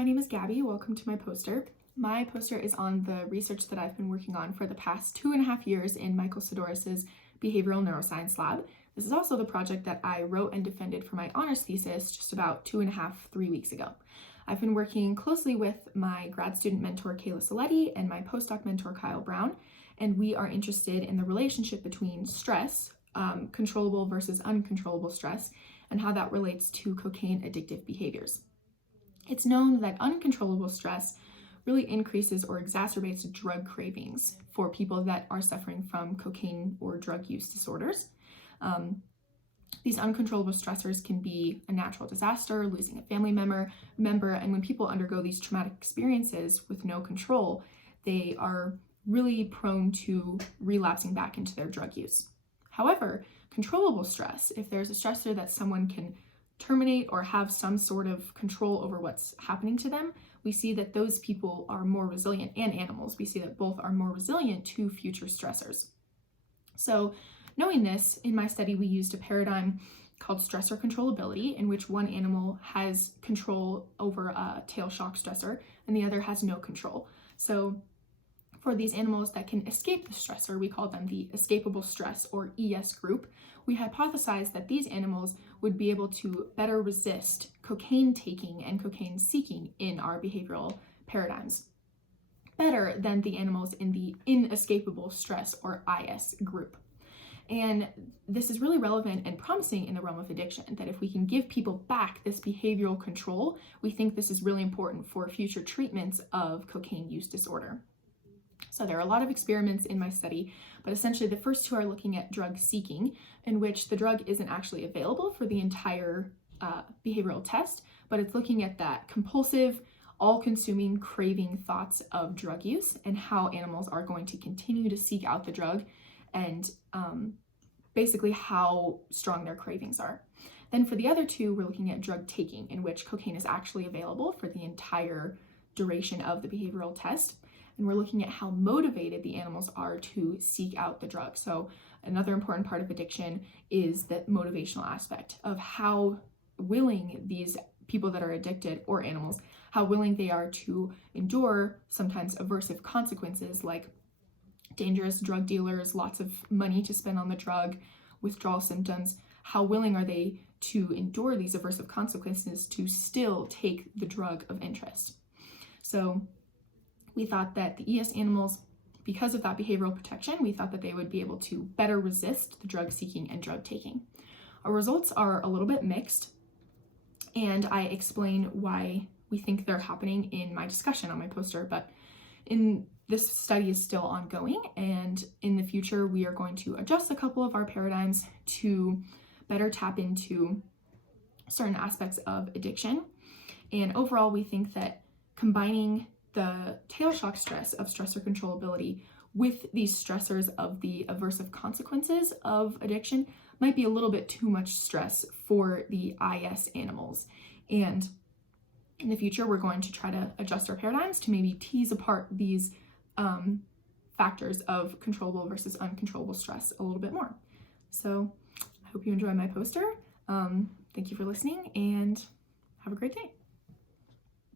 my name is Gabby. Welcome to my poster. My poster is on the research that I've been working on for the past 2.5 years in Michael Sidoris's behavioral neuroscience lab. This is also the project that I wrote and defended for my honors thesis just about 3 weeks ago. I've been working closely with my grad student mentor, Kayla Saletti, and my postdoc mentor, Kyle Brown, and we are interested in the relationship between stress, controllable versus uncontrollable stress, and how that relates to cocaine addictive behaviors. It's known that uncontrollable stress really increases or exacerbates drug cravings for people that are suffering from cocaine or drug use disorders. These uncontrollable stressors can be a natural disaster, losing a family member, and when people undergo these traumatic experiences with no control, they are really prone to relapsing back into their drug use. However, controllable stress, if there's a stressor that someone can terminate or have some sort of control over what's happening to them, we see that those people are more resilient, and animals, we see that both are more resilient to future stressors. So knowing this, in my study, we used a paradigm called stressor controllability, in which one animal has control over a tail shock stressor and the other has no control. So for these animals that can escape the stressor, we call them the escapable stress or ES group. We hypothesized that these animals would be able to better resist cocaine taking and cocaine seeking in our behavioral paradigms, better than the animals in the inescapable stress or IS group. And this is really relevant and promising in the realm of addiction, that if we can give people back this behavioral control, we think this is really important for future treatments of cocaine use disorder. So there are a lot of experiments in my study, but essentially the first two are looking at drug seeking, in which the drug isn't actually available for the entire behavioral test, but it's looking at that compulsive, all-consuming craving thoughts of drug use and how animals are going to continue to seek out the drug and basically how strong their cravings are. Then for the other two, we're looking at drug taking, in which cocaine is actually available for the entire duration of the behavioral test. And we're looking at how motivated the animals are to seek out the drug. So another important part of addiction is the motivational aspect of how willing these people that are addicted, or animals, how willing they are to endure sometimes aversive consequences like dangerous drug dealers, lots of money to spend on the drug, withdrawal symptoms. How willing are they to endure these aversive consequences to still take the drug of interest? So we thought that the ES animals, because of that behavioral protection, we thought that they would be able to better resist the drug seeking and drug taking. Our results are a little bit mixed, and I explain why we think they're happening in my discussion on my poster, but this study is still ongoing, and in the future we are going to adjust a couple of our paradigms to better tap into certain aspects of addiction. And overall, we think that combining the tail shock stress of stressor controllability with these stressors of the aversive consequences of addiction might be a little bit too much stress for the IS animals. And in the future, we're going to try to adjust our paradigms to maybe tease apart these factors of controllable versus uncontrollable stress a little bit more. So I hope you enjoy my poster. Thank you for listening, and have a great day.